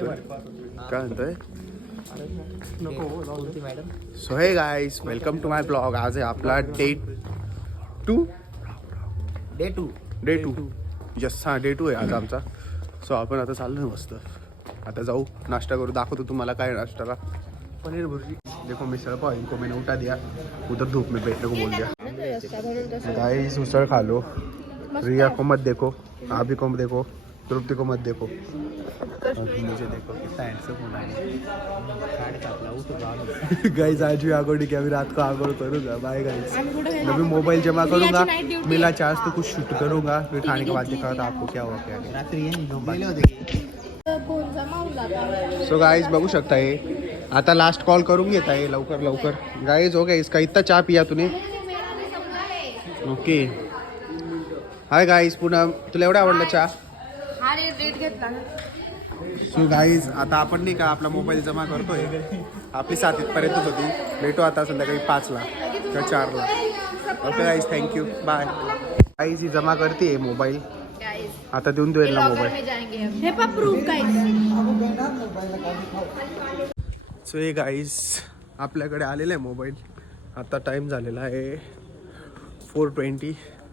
बोलतोय काय म्हणतोय. So hey guys welcome to my blog. आज आहे आपला डे टू यस हा डे 2 आहे आज आमचा. सो आपण आता चाललो मस्त. आता जाऊ नाश्ता करू. दाखवतो तुम्हाला काय नाश्त्याला. पनीर भुर्जी देखो मिसळ पाव इनको मैंने उठा दिया उधर धूप में बैठने को बोल दिया. गाइस उसळ खा लो. रिया को मत देखो, अभी को मत देखो, तृप्ति को मत देखो. मुझे देखो कितना हैंडसम होना है. गाइस आज भी आगोड़ी की अभी रात को आगोड़ करूँगा. Bye guys. मैं भी मोबाइल जमा करूँगा. मिला चार्ज तो कुछ शूट करूँगा. फिर खाने के बाद दिखाता आपको क्या हुआ क्या नहीं. सो गाइस बघू शकता हे आता लास्ट कॉल करून घेता है लवकर लवकर. गाइस हो गया इसका. इतना चहा पिया तूने. Okay hi guys. पुन्हा तुला एवढा आवडला चहा. सो गाइस आता आपण नाही का आपला मोबाईल जमा करतोय. आपली 7 पर्यंतच होती. भेटू आता संध्याकाळी 5ला किंवा 4ला. Okay guys thank you bye. Guys ही जमा करते मोबाईल. आता देऊन देऊ ना मोबाईल. सो हे गाईज आपल्याकडे आलेला आहे मोबाईल. आता टाईम झालेला आहे 4:20.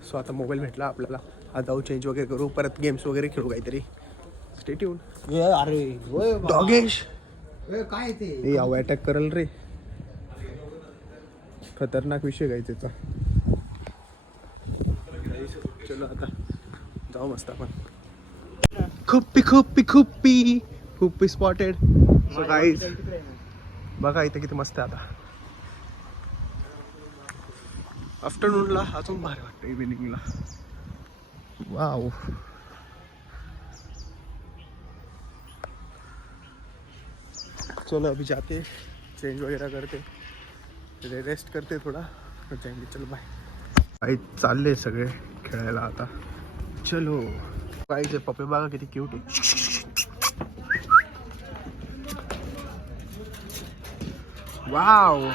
सो आता मोबाईल भेटला आपल्याला. आता जाऊ चेंज वगैरे करू. परत गेम्स वगैरे खेळू काहीतरी. Stay tune. अरे डॉगेश काय ते यावं अटॅक करल रे. खतरनाक विषय काय त्याचा. चलो आता जाऊ मस्त आपण. खुप्पी खुप्पी खुप्पी खुप्पी स्पॉटेड. सो गाईज बघा इथे किती मस्त आहे. आता आफ्टरनूनला अजून भारी वाटतं. इव्हिनिंगला वाव. चलो अभी जाते चेंज वगैरह करते रेस्ट करते थोडा जाएंगे. चलो बाय. आई चालले सगळे खेळायला आता. चलो पाहिजे पप्पे बघा किती क्यूट आहे. वाव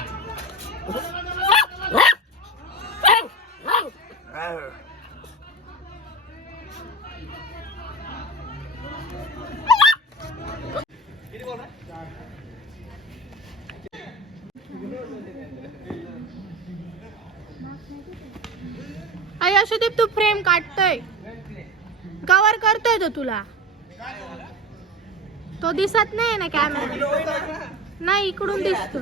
आई अशोदीप तू फ्रेम काढतोय कव्हर करतोय तो तुला. तो दिसत नाही ना कॅमेरा. नाही इकडून दिसतो.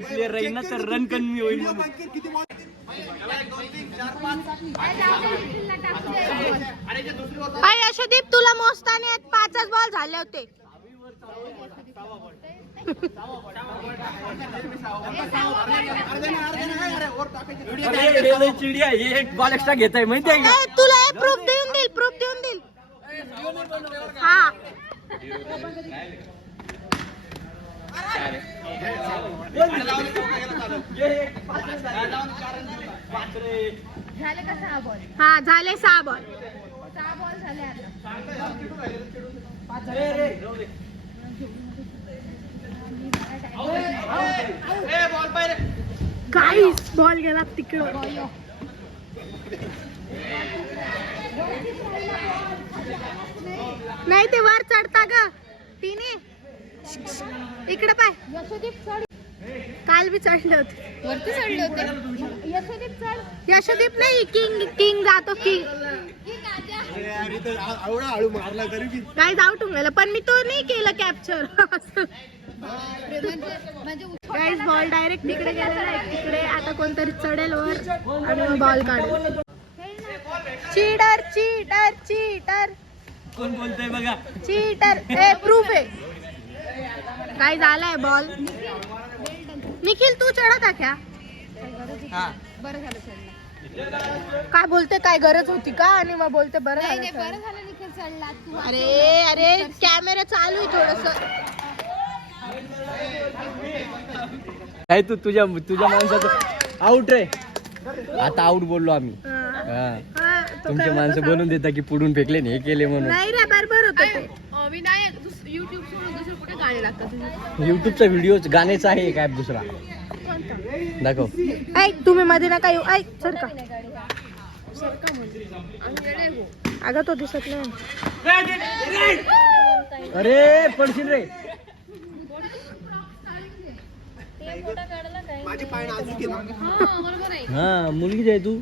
प्लेयर राहील ना तर रन कमी होईल. आई अशोदीप तुला मोजताना 5च बॉल झाले होते. चिडिया एक बॉल एक्स्ट्रा घेत आहे माहिती आहे का. तुला प्रूफ देऊन देईल. हा हा झाले 6 बॉल. झाले गाईस बॉल गेला तिकडं. नाही ते वर चढता ग तिने. इकडे पाय. काल भी चढले होते. वरती चढले होते. यशोदीप नाही किंग जातो किंग. काय जाऊ गेलं पण मी तो नाही केलं कॅप्चर. गाईज बॉल डायरेक्ट तिकडे गेलेला आहे. तिकडे आता कोणतरी चढेल वर आणि बॉल काढेल. चीटर चीटर चीटर कोण बोलतोय बघा. चीटर ए प्रूफ आहे. काय झालाय बॉल. निखिल तू चढत क्या. बरं झालं चढला. काय बोलते काय गरज होती का आणि मग बोलते बरं झालं निखिल चढला. अरे अरे कॅमेरा चालू आहे थोडस. काय तू तुझ्या माणसाचं आउट रे. आता आउट बोललो आम्ही. तुमचे माणसं बोलून देता की पुढून फेकले नाही हे केले म्हणून. नाही रे बरोबर होतं ते. युट्यूबचा व्हिडिओ गाण्याचा आहे काय दुसरा दाखव. ऐक तुम्ही मध्ये नका येऊ. ऐक सर का अगं तो दिसत नाही. अरे पडशील रे. हा मुलगीच आहे तू.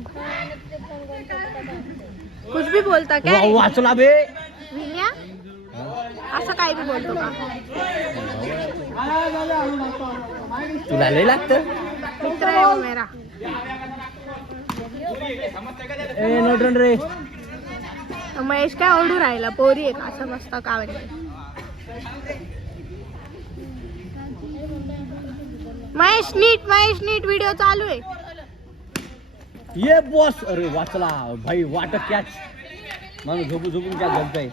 कुछ भी बोलता काय. वाचला बे. विन्या असं काय बी बोलतो का. तुला लय लागतं. मित्र आहे वो मेरा. ए नो रन रे. महेश काय ओरडू राहिला. पोरी आहे का असं मस्त का. महेश नीट व्हिडिओ चालू आहे. ये बॉस. अरे वाचला भाई. वाट कॅच. माणूस झोपून कॅच घालतोय.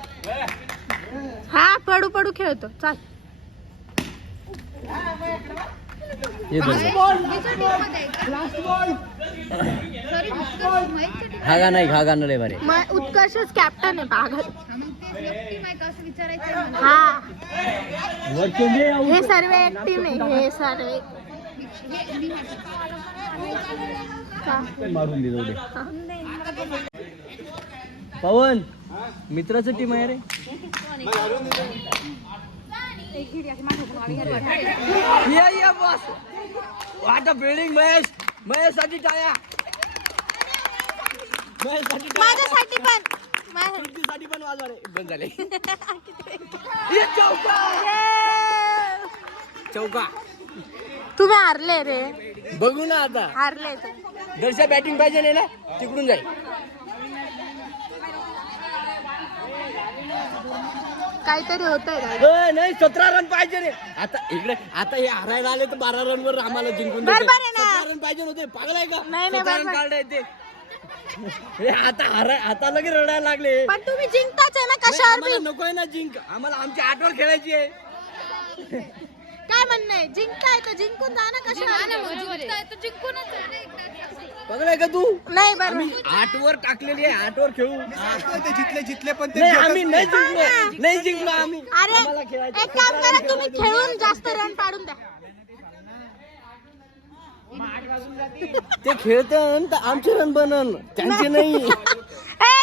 हा पडू खेळतो. चाल हा गाणं रे बरे. उत्कर्षच कॅप्टन आहे पागल. हा हे सर्व ऍक्टिव्ह नाही. हे सर्व मारून दे जाऊ दे. पवन मित्राचं टीम आहे रे. या बॉस. वाट बिल्डिंग महेश साठी टाळ्या. माझ्यासाठी पण साठी पण वाजवा रे. बंद झाले. चौका. तुम्ही हारले रे. बघू ना आता. हारले दर्शा बॅटिंग पाहिजे ना तिकडून जाईल. काहीतरी होतंय. नाही 17 रन पाहिजे रे. आता इकडे आता हे हारायला आले तर 12 रन वर आम्हाला जिंकून बरोबर आहे ना. 17 रन पाहिजे होते. पागल आहे का. नाही, 17 रन काढले ते. हे आता लगे रडायला लागले. पण तुम्ही जिंकताच आहे ना कशावर बी. नको आहे ना जिंक. आम्हाला आमची 8 वर खेळायची आहे. काय म्हणणं आहे. जिंकताय तर जिंकून जा ना कशावर. पागल आहे का तू. नाही बरोबर. 8 वर टाकलेली आहे. 8 वर खेळू. जितले पण नाही आम्ही नाही जिंकलो आम्ही. अरे एक काम करा तुम्ही खेळून जास्त रन पाडून द्या. ते खेळतात तर आमचे रन बनन त्यांचे नाही.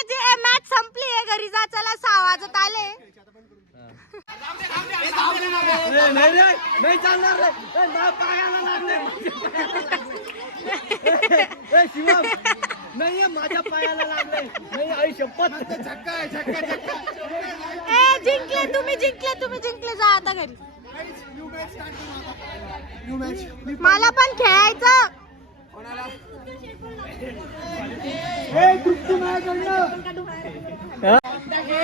जे मॅच संपली आहे घरी जा. चला 6 वाजत आले. नाही चालणार रे. पायाला लागले. शिवम नाही माझ्या पायाला लागले. नाही आई शपथ. जिंकले तुम्ही जिंकले. जा आता घरी. मला पण खेळायचं.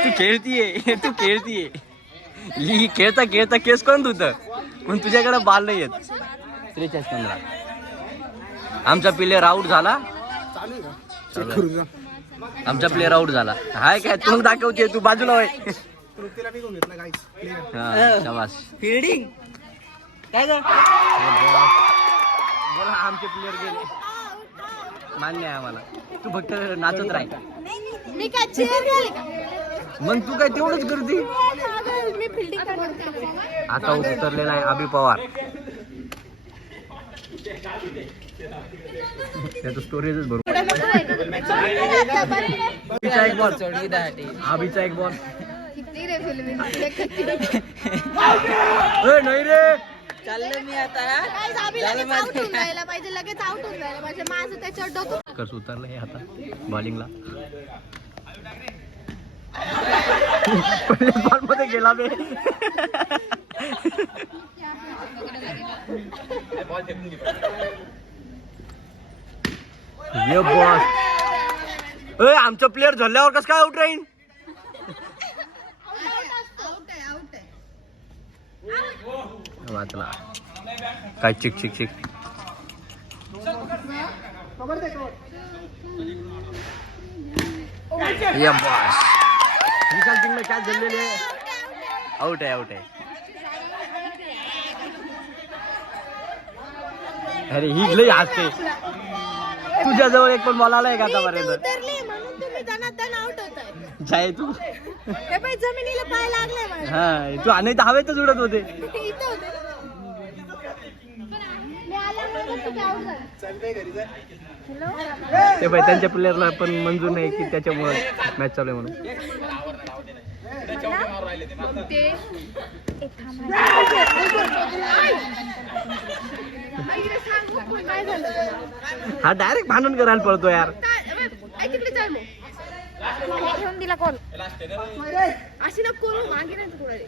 तू खेळतीये. खेळता केस कोण धुत. पण तुझ्याकडे बाल नाही येत. 43-15. आमचा प्लेअर आउट झाला. हाय काय तू दाखवते. तू बाजूला होय. फील्डिंग काय बोला. आमचे प्लेअर गेले. मान्य आहे आम्हाला. तू फक्त नाचत राहील. मी काय चेअर गेले का. मग तू काय तेवढंच करते. मी फिल्डिंग करतो. आता उतरलेला आहे अभि पवार. त्याचं स्टोरेजच भरून. अभिचा एक बॉल. नाही रे. चाललं मी आता. आउट होऊन जायला पाहिजे. लगेच आउट होऊन जायला पाहिजे. माझं त्याच्यावर डोकं. कर्ज उतरलं हे आता बॉलिंगला. पहिल्या बॉल मध्ये गेला बे. ये बॉस. ए आमचा प्लेअर झडल्यावर कसं काय आउट राहील. वाचला काय चिक चिक चिक. ये बॉस. विशाल सिंगला कॅच झालेले. आउट आहे आउट आहे. अरे ही लई हसते. तुझ्याजवळ एक पण बॉल आलाय का आतापर्यंत. जाय तू. जमिनीला पाय लागलाय. हा तू आणि हवेतच उडत होते. ते बाई त्यांच्या प्लेअरला पण मंजूर नाही की त्याच्यामुळे मॅच चालू आहे म्हणून. हा डायरेक्ट भांडण करायला पळतो यार. ठेवून दिला कॉल अशी ना करू मागे नाही थोडे.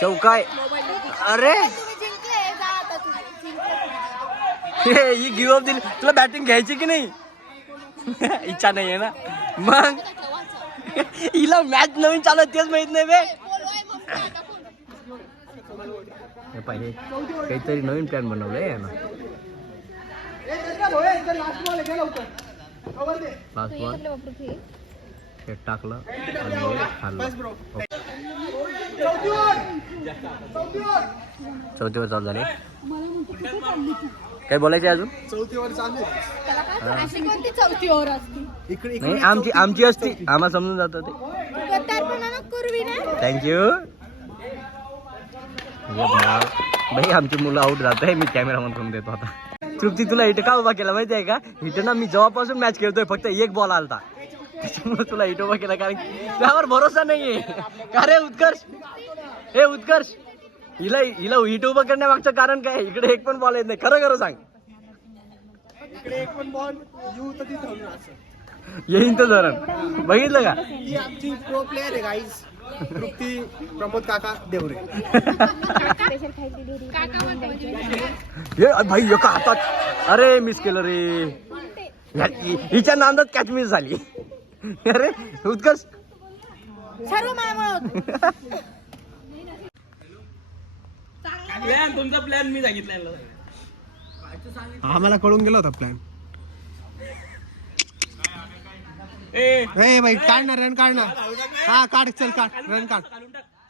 चौकाय. अरे ही गिव्ह अप दिली. तुला बॅटिंग घ्यायची की नाही. इच्छा नाही आहे ना मग. हिला मॅच नवीन चालू तेच माहित नाही बे. पाहिजे काहीतरी नवीन प्लॅन बनवलंय ना. लास्ट बॉल हे टाकलं आणि खाल्लं. चौथी वर चालू झाले. काय बोलायचे अजून. चौथी वर चालू चौथी ओव्हर असते. नाही आमची असती. आम्हाला समजून जातं ते. थँक्यू. भाई आमची मुलं आउट जात आहे. मी कॅमेरा म्हणून देतो आता. तृप्ती तुला इथं का उभा केला माहिती आहे का. इथं ना मी जेव्हापासून मॅच खेळतोय फक्त एक बॉल आलता त्याच्यामुळे तुला इथं उभा केला. कारण त्यावर भरोसा नाहीये का रे उत्कर्ष. हे उत्कर्ष हिला इथं उभं करण्यामागचं कारण काय. इकडे एक पण बॉल येत नाही. खरं खरं सांग. इकडे एक पण बॉल येऊ तर तिथं येईन तर धरण. बघितलं का. ही आमची प्रो प्लेअर आहे गाईज. तृप्ती प्रमोद काका देवरे. भाई एका हातात. अरे मिस केलं रे. हिच्या नांदात कॅच मिस झाली. अरे उत्कर्ष सर्व प्लॅन तुमचा प्लॅन मी सांगितलेला. आम्हाला कळून गेला होता प्लॅन. ए भाई काढणार रन काढणार. हा काढ चल काढ रन काढ.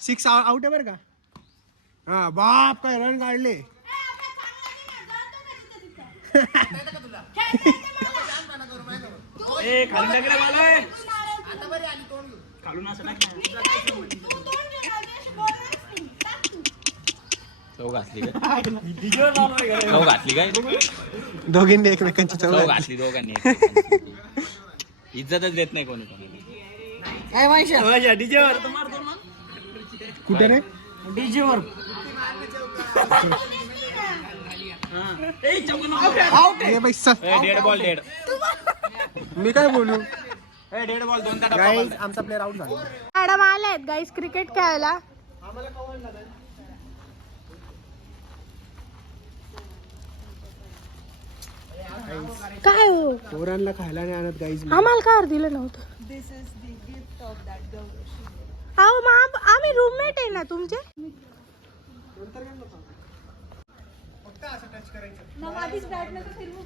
6 आउट आहे बरं का. हा बाप काय रन काढले. दोघींनी एकमेकांची चव घातली. दोघांनी इज्जतच देत नाही कोणी कोणी. डीजेवर कुठे रे. डीजेवर डेड बॉल डेड. मी काय बोलू. डेड बॉल 2 गाईज आमचा प्लेअर आउट झाला. मॅडम आल्यात गाईस क्रिकेट खेळायला. काय हो पोरांना खायला नाही आणत गाईज. आम्हाला का दिलं नव्हतं. अहो मग आम्ही रूममेट आहे ना तुमचे.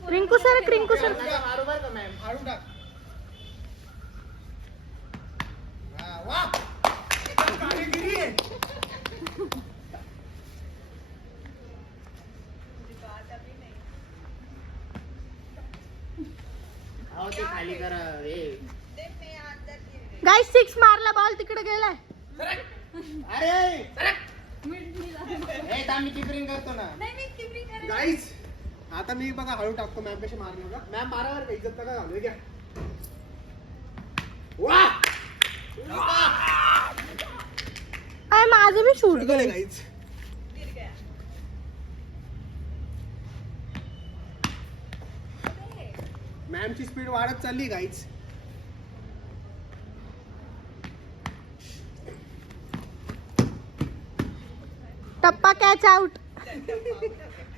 Rinku sir Rinku sir. Guys 6 मारला बॉल तिकडे गेलाय. गाईज आता मी बघा हळू टाकतो. मॅम कशी मारली बघा. मॅम मारावर का इज्जत नका घालू. घ्या. माझं मी शूट केलं गाईज. आमची स्पीड वाढत चालली गाईच. टप्पा कॅच आउट.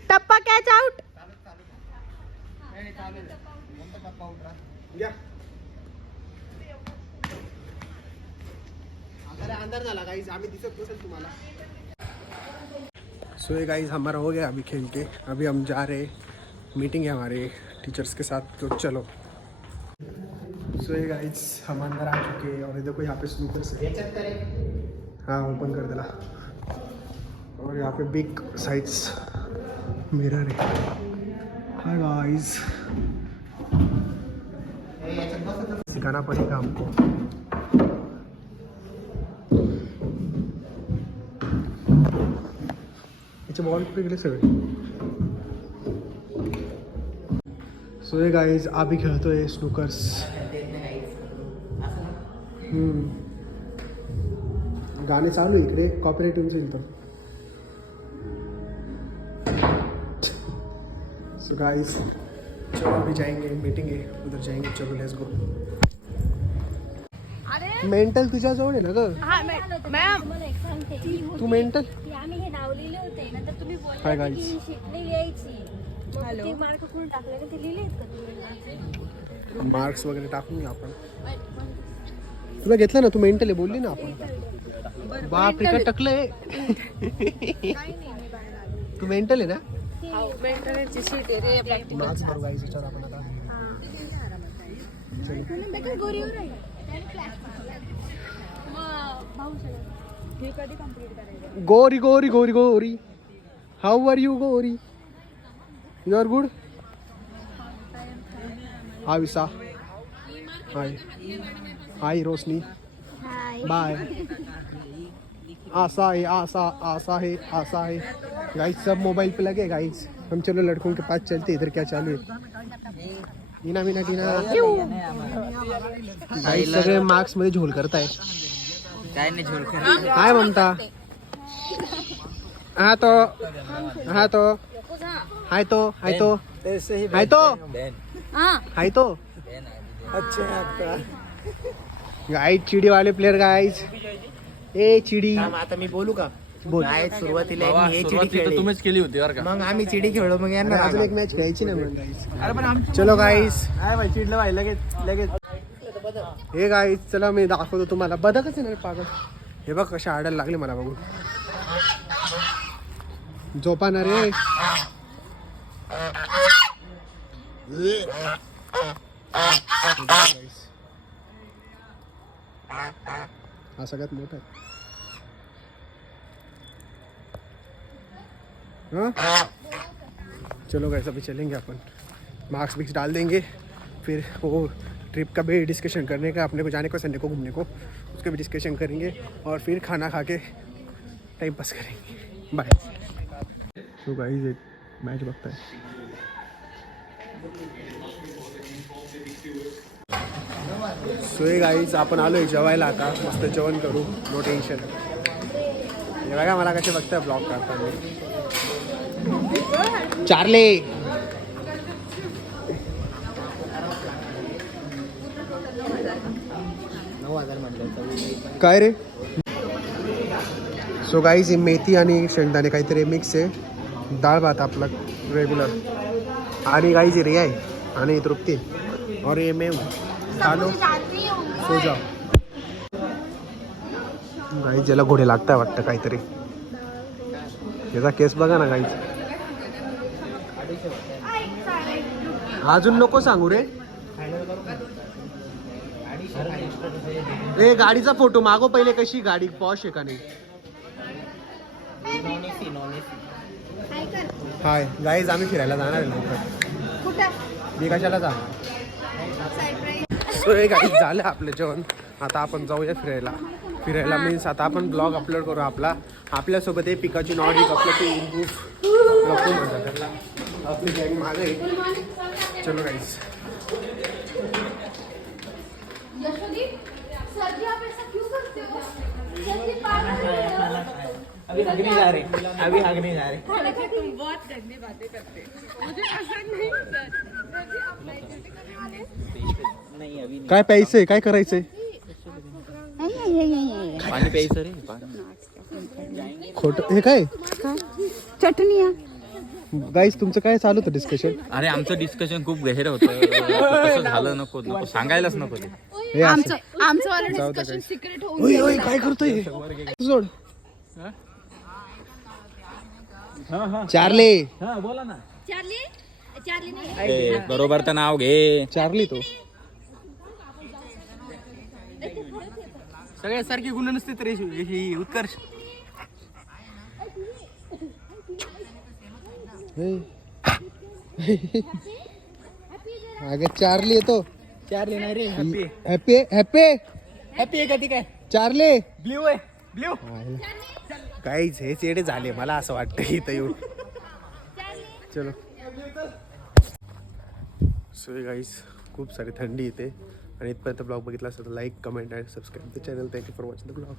टप्पा कॅच आउट. अंदर झाला गाइस, आम्ही दिसत नसेल तुम्हाला. सो ये गाइस हमारा हो गया अभी खेल के. अभी हम जा रहे, मीटिंग है हमारे टीचर्स के साथ, तो चलो. सो ये गाइस हम अंदर आ चुके हैं और ये देखो यहाँ पे स्नूकर्स है. हाँ ओपन कर दिला. और यहाँ पे बिग साइज मिरर है. हाय गाइस, सिखाना पड़ेगा हमको. याचे बॉल कुठे गेले सगळे. सो हे गाईज आम्ही खेळतोय स्नूकर्स. गाणे चालू आहे इकडे, कॉपीराइट येऊन जाईल तर. सो गाइस चलो अभी जाएंगे, मीटिंग है उधर जाएंगे. चलो लेट्स गो. मेंटल तुझ्या जवळ आहे ना ग. मॅम तू मेंटल. आम्ही हे नाव लिहिले होते, नंतर तुम्ही हाय बोलले गाईज. की शिकली यायची. ते मार्क कुठून टाकले का, ते लिहिले आहेत का तुम्ही? मार्क्स वगैरे टाकून घ्या आपण. तुला घेतलं ना, तू मेंटल आहे बोलली ना आपण. बाप रे टकलंय. तू मेंटल आहे ना. माझं बरोबर गाईज याच्यावर आपण आता. गोरी Gori Gori Gori, how are you Gori. You are good. Hi Visa. Hi hi Roshni. Bye. Asha है, आशा आशा है, आशा है. गाइस सब मोबाइल पे लगे गाइस. हम चलो लड़कों के पास चलते. इधर क्या चालू है. मीना मीना टीना गाइस सगळे मार्क्स मध्ये झोल करताय. काय नाही झोल काय म्हणता. हा तो हा तो हाय तो हाय तो हाय तो हाय तो. अच्छा गाइस चिड़ी वाले प्लेयर गाइस. ए चिड़ी. आता मी बोलू का. बोल. सुरुवातीला हे चिडी खेळली, तुम्हीच केली होती बरं का. मग आम्ही चिडी खेळलो, मग यांना अजून राग एक मॅच खेळायची ना मग गाइस. आला. पण आमची चलो गाइस. काय भाई चिडलं भाई लगेच लगेच. हे गाईस चला मी दाखवतो तुम्हाला. बदकच आहे ना रे पागल. हे बघ कशा आडायला लागले मला बघून. झोपाना रे. हा सगळ्यात मोठा आहे. हाँ? चलो गाइस अभी चलेंगे अपन. मार्क्स बिक्स डाल देंगे, फिर वो ट्रिप का भी डिस्कशन करने का. अपने को जाने को संडे को घूमने को, उसका भी डिस्कशन करेंगे. और फिर खाना खा के टाइम पास करेंगे. बाय. तो गाइस एक मॅच बघताय. सो हे गाईज आपण आलोय जेवायला. आता मस्त जेवण करू, नो टेन्शन. हे बघा मला कसे बघताय ब्लॉग करताना. चार्ले. काय रे. सो गाईज ही मेथी आणि शेंगदाणे काहीतरी मिक्स आहे. डाळ भात आपला रेग्युलर. आणि गाईज रिया आहे आणि तृप्ती. और ये मैं चालो सो जाओ. गाईज ज्याला घोडे लागताय वाटतं काहीतरी. याचा केस बघा ना गाईज. अजून नको सांगू रे. ए गाडीचा फोटो मागो पहिले. कशी गाडी पॉश आहे का नाही. हाय गाईज आम्ही फिरायला जाणार आहे लवकर. मी कशाला जा. सो हे गाईज झालं आपलं जेवण. आता आपण जाऊया फिरायला मीन्स आता आपण ब्लॉग अपलोड करू आपला. आपल्यासोबत आहे पिकाची नॉडिक आपलं ते लपून म्हणतात त्याला. आपली गँग मागे. चलो गाईज. अभी हगने जा रहे, अभी हगने जा रहे. तुम बहुत गंदी बातें करते. मुझे पसंद नहीं सर. काय प्यायचंय, काय करायचंय? पाणी प्यायचं रे. खोट हे काय चटणी गाईस, तुमचं काय चालू होतं डिस्कशन? अरे आमचं डिस्कशन खूप गहिरं होतं. तसं झालं नको सांगायलाच नको ते. हे असं. आमचं वालं डिस्कशन सिक्रेट होऊन ओय ओय, काय करतोय? सोड. चार्ली. ए, बरोबर तर नाव घे. चार्ली तो. सगळ्या सारखी गुण नसते तरी ही उत्कर्ष. अगं चार्ली येतो. चार्ली नाही रे, हॅपी हॅपी हॅपी हॅपी आहे का ती काय चार्ली. ब्ल्यू आहे ब्ल्यू. काहीच हे चेडे झाले, मला असं वाटतं इथं येऊन. चलो. सो गाईस, खूप सारी थंडी येते आणि इथपर्यंत ब्लॉग बघितला असेल तर लाईक, कमेंट आणि subscribe the channel. Thank you for watching the blog.